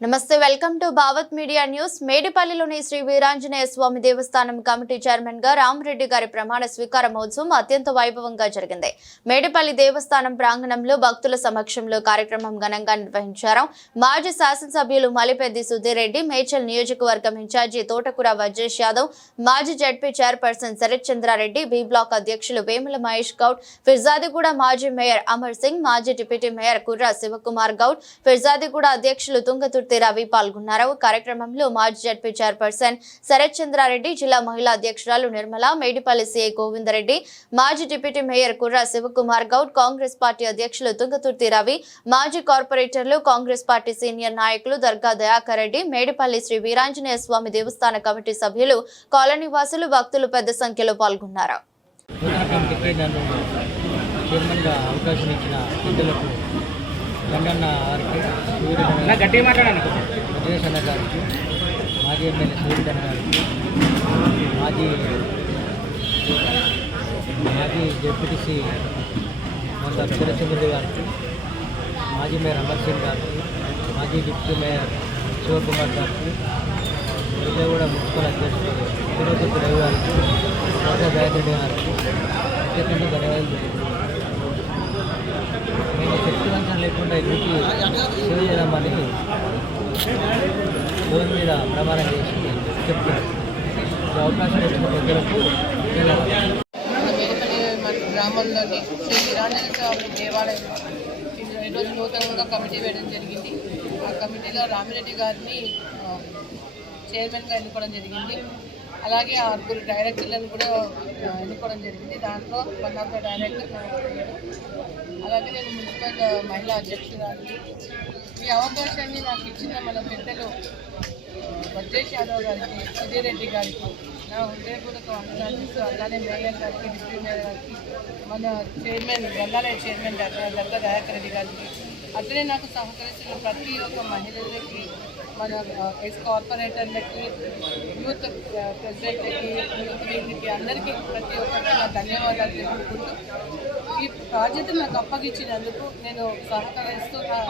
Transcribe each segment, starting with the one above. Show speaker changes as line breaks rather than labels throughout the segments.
నమస్తే welcome to Bhavat media news. మేడిపల్లిలోని Shri Veeranjaneya Swamy దేవస్థానం committee చైర్మన్గా రామరెడ్డి గారి ప్రమాణ స్వీకార మహోత్సవం అత్యంత వైభవంగా జరిగింది. మేడిపల్లి దేవస్థానం ప్రాంగణంలో భక్తుల సమక్షంలో కార్యక్రమం ఘనంగా నిర్వహించారు. మాజీ శాసనసభ్యులు మలిపెద్ది సుధీర్ రెడ్డి మేచల్ నియోజకవర్గం ఇన్ఛార్జి తోటకూర వజేష్ యాదవ్ మాజీ ZP chairperson Sharath Chandrareddy B block అధ్యక్షులు వేముల మహేష్ గౌడ్ ఫిర్జాదిగూడ మాజీ మేయర్ అమర్ సింగ్ మాజీ డిప్యూటీ మేయర్ కుర్రా శివకుమార్ గౌడ్ ఫిర్జాదిగూడ అధ్యక్షులు తుంగతుర్తి రవి పాల్గొన్నారు. కార్యక్రమంలో మాజీ జడ్పీ చైర్పర్సన్ శరత్ చంద్రారెడ్డి జిల్లా మహిళా అధ్యక్షురాలు నిర్మల మేడిపల్లి సిఐ గోవిందరెడ్డి మాజీ deputy mayor Kurra Shivakumar Goud Congress party అధ్యక్షులు తుంగతుర్తి రవి మాజీ కార్పొరేటర్లు కాంగ్రెస్ పార్టీ సీనియర్ నాయకులు దర్గా దయాకర్ రెడ్డి మేడిపల్లి శ్రీ వీరాంజనేయ స్వామి దేవస్థాన కమిటీ సభ్యులు కాలనీ వాసులు భక్తులు పెద్ద సంఖ్యలో పాల్గొన్నారు.
చైర్మన్గా అవకాశం ఇచ్చిన గంగన్న గారికి సూర్యుడన్న
గట్టిగా మాట్లాడాను
వజ్రేష్ అన్న గారికి మాజీ ఎమ్మెల్యే సూర్యుడన్న గారికి మాజీ మాజీ జెడ్పీటీసీ మొన్న శరచంద్రుడి గారికి మాజీ మేయర్ అమర్ సింగ్ గారికి మాజీ డిప్యూటీ మేయర్ శివకుమార్ గారికి విజయవాడ మున్సిపల్ అధ్యక్షుడు తిరుపతి రవి గారికి రాజా దయారెడ్డి గారికి ప్రత్యేకంగా ధన్యవాదాలు తెలుపుతున్నాను. లేకుండా ఇంటికి సేవ చేద్దామని రోజు మీద ప్రమాణం చేసి చెప్తున్నాను అవకాశం
వచ్చిన ప్రజలకు గ్రామంలోని శ్రీ వీరాంజనేయ స్వామి దేవాలయంలో ఈరోజు నూతనంగా కమిటీ వేయడం జరిగింది ఆ కమిటీలో రామిరెడ్డి గారిని చైర్మన్గా ఎన్నుకోవడం జరిగింది అలాగే ఆరుగురు డైరెక్టర్లను కూడా ఎన్నుకోవడం జరిగింది. దాంట్లో వన్ ఆఫ్ ద డైరెక్టర్ అలాగే నేను మున్సిపల్ మహిళా అధ్యక్షురాలు. ఈ అవకాశాన్ని నాకు ఇచ్చిన మన పెద్దలు వజ్రేష్ యాదవ్ గారికి సుధీరెడ్డి గారికి నా హృదయపూర్వక వందనాలు. అలానే మేయర్ గారికి డిప్యూటీ మేయర్ గారికి మన చైర్మన్ గ్రంథాలయ చైర్మన్ డాక్టర్ దత్త దయాకర్ రెడ్డి గారికి అట్లనే నాకు సహకరిస్తున్న ప్రతి ఒక్క మహిళలకి మన ఎస్ కార్పొరేటర్లకి యూత్ ప్రెసిడెంట్లకి యూత్ వీళ్ళకి అందరికీ ప్రతి ఒక్కరికి నా ధన్యవాదాలు తెలుపుకుంటూ ఈ ప్రాజెక్టు నాకు అప్పగించినందుకు నేను సహకరిస్తూ నా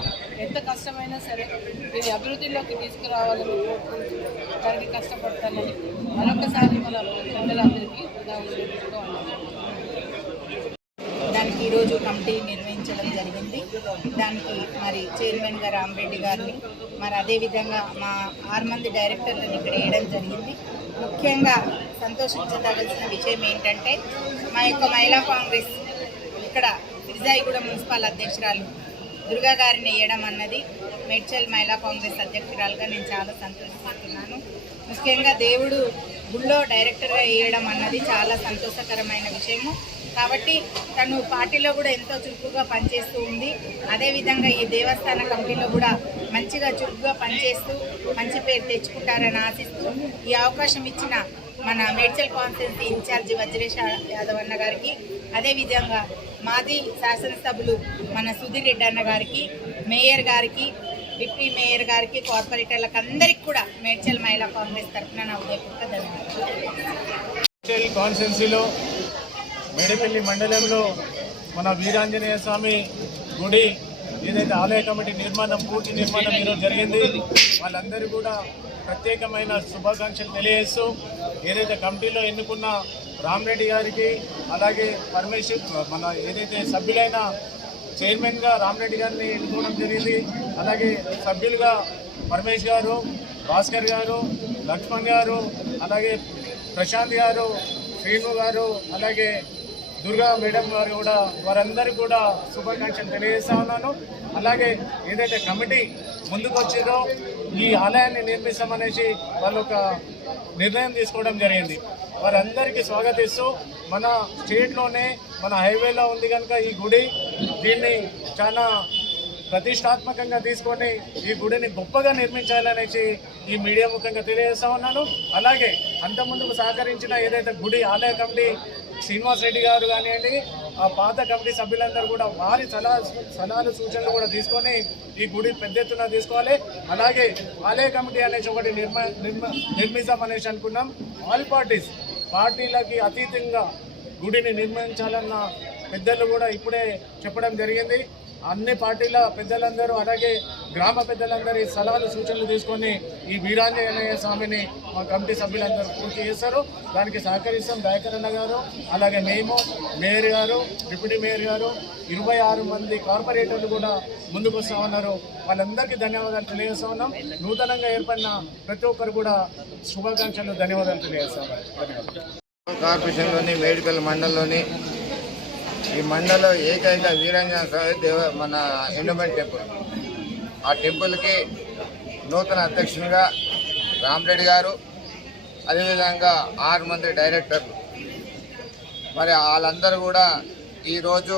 ఎంత కష్టమైనా సరే దీన్ని అభివృద్ధిలోకి తీసుకురావాలని కోరుకుంటూ దానికి కష్టపడతానని మరొకసారి మన ప్రజలందరికీ ఉదాహరణ
దానికి ఈరోజు కమిటీ నిర్వహించడం జరిగింది. దానికి మరి చైర్మన్ గారు రామరెడ్డి గారిని మరి అదేవిధంగా మా ఆరు మంది డైరెక్టర్లను ఇక్కడ వేయడం జరిగింది. ముఖ్యంగా సంతోషించదలసిన విషయం ఏంటంటే మా యొక్క మహిళా కాంగ్రెస్ ఇక్కడ ఫిర్జాయిగూడ మున్సిపల్ అధ్యక్షురాలు దుర్గా గారిని వేయడం అన్నది మేడ్చల్ మహిళా కాంగ్రెస్ అధ్యక్షురాలుగా నేను చాలా సంతోషిస్తున్నాను. ముఖ్యంగా దేవుడు గుళ్ళో డైరెక్టర్గా వేయడం అన్నది చాలా సంతోషకరమైన విషయము. కాబట్టి తను పార్టీలో కూడా ఎంతో చురుకుగా పనిచేస్తూ ఉంది. అదేవిధంగా ఈ దేవస్థాన కమిటీలో కూడా మంచిగా చురుకుగా పనిచేస్తూ మంచి పేరు తెచ్చుకుంటారని ఆశిస్తూ ఈ అవకాశం ఇచ్చిన మన Medchal constituency in charge Vajresh Yadav అన్న గారికి అదేవిధంగా మాజీ శాసనసభ్యులు మన సుధీర్ రెడ్డి అన్న గారికి మేయర్ గారికి డిప్యూటీ మేయర్ గారికి కార్పొరేటర్లకు అందరికీ కూడా మేడ్చల్ మహిళా కాంగ్రెస్ తరఫున నా ఉదయపూర్వక ధన్యవాదాలు.
మేడ్చల్ మేడపల్లి మండలంలో మన వీరాంజనేయ స్వామి గుడి ఏదైతే ఆలయ కమిటీ నిర్మాణం పూర్తి నిర్మాణం ఈరోజు జరిగింది. వాళ్ళందరూ కూడా ప్రత్యేకమైన శుభాకాంక్షలు తెలియజేస్తూ ఏదైతే కమిటీలో ఎన్నుకున్న రామరెడ్డి గారికి అలాగే పరమేశ్వర్ మన ఏదైతే సభ్యులైన చైర్మన్గా రామరెడ్డి గారిని ఎన్నుకోవడం జరిగింది. అలాగే సభ్యులుగా పరమేష్ గారు భాస్కర్ గారు లక్ష్మణ్ గారు అలాగే ప్రశాంత్ గారు శ్రీను గారు అలాగే దుర్గా మేడం గారు కూడా వారందరికీ కూడా శుభాకాంక్షలు తెలియజేస్తా ఉన్నాను అలాగే ఏదైతే కమిటీ ముందుకు వచ్చిందో ఈ ఆలయాన్ని నిర్మిస్తామనేసి వాళ్ళు ఒక నిర్ణయం తీసుకోవడం జరిగింది. వారందరికీ స్వాగతిస్తూ మన స్టేట్లోనే మన హైవేలో ఉంది కనుక ఈ గుడి దీన్ని చాలా ప్రతిష్టాత్మకంగా తీసుకొని ఈ గుడిని గొప్పగా నిర్మించాలనేసి ఈ మీడియా ముఖంగా తెలియజేస్తా ఉన్నాను. అలాగే అంతకుముందుకు సహకరించిన ఏదైతే గుడి ఆలయ కమిటీ శ్రీనివాస్ రెడ్డి గారు కానివ్వండి ఆ పాత కమిటీ సభ్యులందరూ కూడా వారి సలహా సలహాలు సూచనలు కూడా తీసుకొని ఈ గుడి పెద్ద ఎత్తున తీసుకోవాలి. అలాగే ఆలయ కమిటీ అనేసి ఒకటి నిర్మ నిర్మ నిర్మిస్తాం అనేసి అనుకున్నాం. ఆల్ పార్టీస్ పార్టీలకి అతీతంగా గుడిని నిర్మించాలన్న పెద్దలు కూడా ఇప్పుడే చెప్పడం జరిగింది. అన్ని పార్టీల పెద్దలందరూ అలాగే గ్రామ పెద్దలందరి సలహాలు సూచనలు తీసుకొని ఈ వీరాంజనేయ స్వామిని మా కమిటీ సభ్యులందరూ పూర్తి చేస్తారు దానికి సహకరిస్తాం దయాకరణ గారు అలాగే మేము మేయర్ గారు డిప్యూటీ మేయర్ గారు ఇరవై ఆరు మంది కార్పొరేటర్లు కూడా ముందుకు వస్తా ఉన్నారు. వాళ్ళందరికీ ధన్యవాదాలు తెలియజేస్తా ఉన్నాం. నూతనంగా ఏర్పడిన ప్రతి ఒక్కరు కూడా శుభాకాంక్షలు ధన్యవాదాలు తెలియజేస్తా
కార్పొరేషన్లోని మేడిపల్లి మండలంలోని ఈ మండలం ఏకైక వీరంజన స్వామి దేవ మన ఎండోమెంట్ టెంపుల్. ఆ టెంపుల్కి నూతన అధ్యక్షునిగా రామరెడ్డి గారు అదేవిధంగా ఆరు మంది డైరెక్టర్లు. మరి వాళ్ళందరూ కూడా ఈరోజు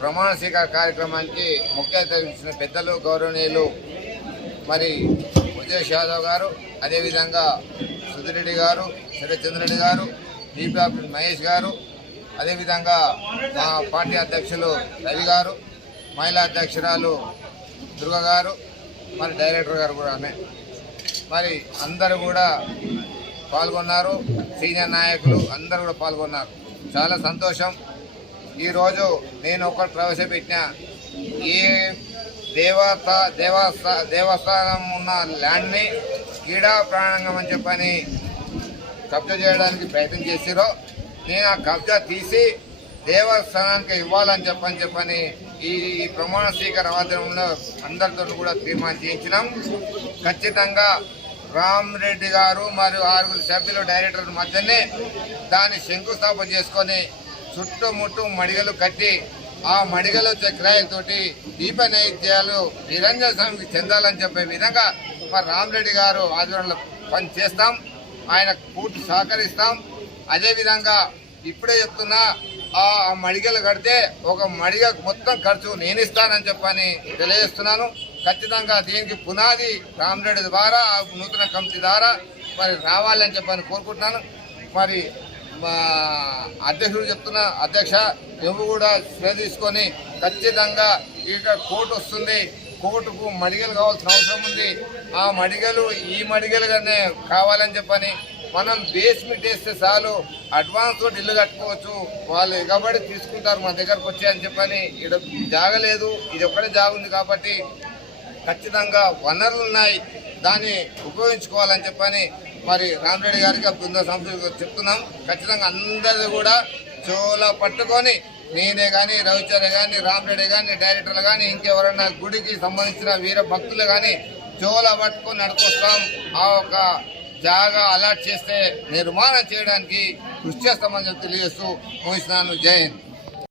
ప్రమాణ స్వీకార కార్యక్రమానికి ముఖ్య అతిథి పెద్దలు గౌరవనీయులు మరి ఉదయ్ యాదవ్ గారు అదేవిధంగా సుధిరెడ్డి గారు శరత్చంద్రెడ్డి గారు దీపాబి మహేష్ గారు అదేవిధంగా మా పార్టీ అధ్యక్షులు రవి గారు మహిళా అధ్యక్షురాలు దుర్గ గారు మరి డైరెక్టర్ గారు కూడా ఆమె. మరి అందరూ కూడా పాల్గొన్నారు సీనియర్ నాయకులు అందరూ కూడా పాల్గొన్నారు. చాలా సంతోషం. ఈరోజు నేను ఒకటి ప్రవేశపెట్టిన ఏ దేవత దేవస్థా దేవస్థానం ఉన్న ల్యాండ్ని క్రీడా ప్రాణంగం అని చెప్పని కబ్జా చేయడానికి ప్రయత్నం చేసిరో నేను ఆ కబ్జా తీసి దేవస్థానానికి ఇవ్వాలని చెప్పని చెప్పని ఈ ప్రమాణ స్వీకార ఆధ్వర్యంలో అందరితో కూడా తీర్మానం చేయించినాం. ఖచ్చితంగా రామ్ రెడ్డి గారు మరియు ఆరుగురు సభ్యులు డైరెక్టర్ మధ్యనే దాన్ని శంకుస్థాపన చేసుకొని చుట్టుముట్టు మడిగలు కట్టి ఆ మడిగల క్రాయలతోటి దీప నైత్యాలు నిరంజన స్వామికి చెందాలని చెప్పే విధంగా మరి రామరెడ్డి గారు ఆధ్వర్యంలో పని చేస్తాం ఆయన పూర్తి సహకరిస్తాం. అదేవిధంగా ఇప్పుడే చెప్తున్నా ఆ మడిగలు కడితే ఒక మడిగ మొత్తం ఖర్చు నేను ఇస్తానని చెప్పని తెలియజేస్తున్నాను. ఖచ్చితంగా దీనికి పునాది రామరెడ్డి ద్వారా ఆ నూతన కమిటీ ద్వారా మరి రావాలని చెప్పని కోరుకుంటున్నాను. మరి మా అధ్యక్షుడు చెప్తున్న అధ్యక్ష నువ్వు కూడా శ్రద్ధ తీసుకొని ఖచ్చితంగా ఇక కోర్టు వస్తుంది. కోర్టుకు మడిగలు కావాల్సిన అవసరం ఉంది. ఆ మడిగలు ఈ మడిగలుగానే కావాలని చెప్పని మనం బేస్మెంట్ వేస్తే చాలు అడ్వాన్స్ తోటి ఇల్లు కట్టుకోవచ్చు. వాళ్ళు ఎగబడి తీసుకుంటారు మన దగ్గరకు వచ్చి అని చెప్పని ఇక్కడ జాగలేదు. ఇది ఒక్కడే జాగ ఉంది కాబట్టి ఖచ్చితంగా వనరులు ఉన్నాయి. దాన్ని ఉపయోగించుకోవాలని చెప్పని మరి రామరెడ్డి గారికి ఆ బృంద సంస్థ చెప్తున్నాం. ఖచ్చితంగా అందరిది కూడా చోలా పట్టుకొని నేనే కానీ రవిచర్య కానీ రామరెడ్డి కానీ డైరెక్టర్లు కానీ ఇంకెవరన్నా గుడికి సంబంధించిన వీర భక్తులు కానీ చోలా పట్టుకొని నడుకొస్తాం ఆ ఒక జాగా అలాట్ చేస్తే నిర్మాణం చేయడానికి కృషి చేస్తామని చెప్పి తెలియజేస్తూ ముగిస్తున్నాను జై హింద్.